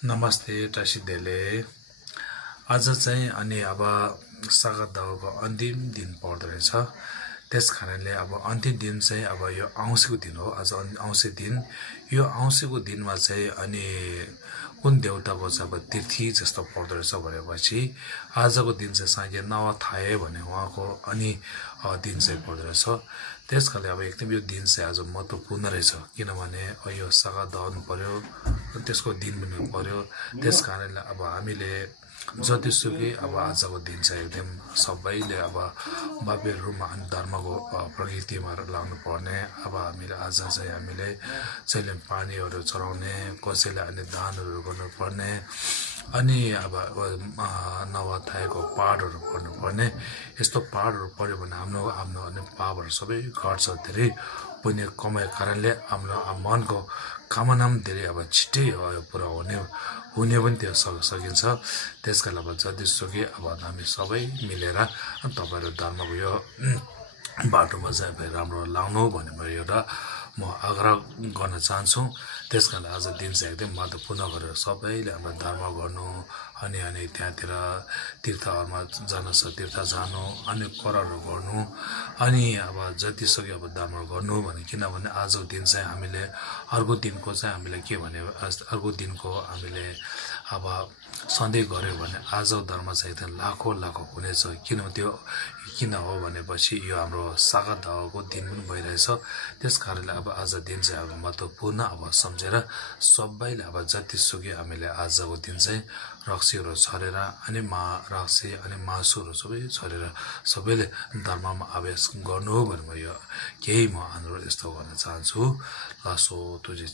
नमस्ते टासिदेले आज चाहिँ अनि अब सागत दाउको अन्तिम दिन पर्दो रहेछ। त्यस कारणले अब अन्तिम दिन चाहिँ अब यो औँसीको दिन हो। आज औँसी दिन, यो औँसीको दिनमा चाहिँ अनि कुन देवताको चाहिँ अब तिथि जस्तो पर्दो रहेछ भनेपछि आजको दिन चाहिँ साँझे नवथाए भन्ने उहाँको अनि दिन चाहिँ पर्दो रहेछ। त्यस कारणले अब एकदम यो दिन चाहिँ आज महत्त्वपूर्ण रहेछ, किनभने यो सागा दहनु पर्यो, त्यसको दिन पनि पर्यो। त्यस कारणले अब हामीले जतिसुकै अब आजको दिन चाहिँ एकदम सबैले अब भव्य रूपमा अनि धर्मको प्रकृतिमा लाग्नु पर्ने। अब हामीले आज चाहिँ हामीले जहिले पानीहरू चढाउने, कसैले अनि दानहरू गर्नुपर्ने, अनि अब नवथाएको पाठहरू पढ्नुपर्ने। यस्तो पाठहरू पढ्यो भने हाम्रो अनि पापहरू सबै घट्छ। धेरै पुण्य कमाएको कारणले हाम्रो मनको कामना पनि धेरै अब छिट्टै पुरा हुने पनि त्यो सकिन्छ। त्यसकारण अब जतिसुकै अब हामी सबै मिलेर तपाईँहरू धर्मको यो बाटोमा चाहिँ राम्रो लाउनु भन्ने म एउटा आग्रह गर्न चाहन्छु। त्यसकारण आज दिन चाहिँ एकदम महत्त्वपूर्ण गरेर सबैले हाम्रो धर्म गर्नु, अनि त्यहाँतिर तीर्थहरूमा तीर्थ जानु, अनि परहरू गर्नु, अनि अब जतिसक्यो अब धर्म गर्नु भने, किनभने आजको दिन चाहिँ हामीले अर्को दिनको चाहिँ हामीले के भने अर्को दिनको हामीले अब सधैँ गऱ्यो भने आजको धर्म चाहिँ एकदम लाखौँ हुनेछ। किन हो भनेपछि यो हाम्रो सागा दाउको दिन पनि भइरहेछ। त्यस कारणले अब आज दिन चाहिँ अब महत्त्वपूर्ण अब सम्झेर सबैले अब जतिसुकै हामीले आजको दिन चाहिँ रक्सीहरू छरेर अनि रक्सी अनि मासुहरू सबै छरेर सबैले धर्ममा आवेश गर्नु हो भने म यो केही म अनुरोध यस्तो गर्न चाहन्छु। लासो तुझे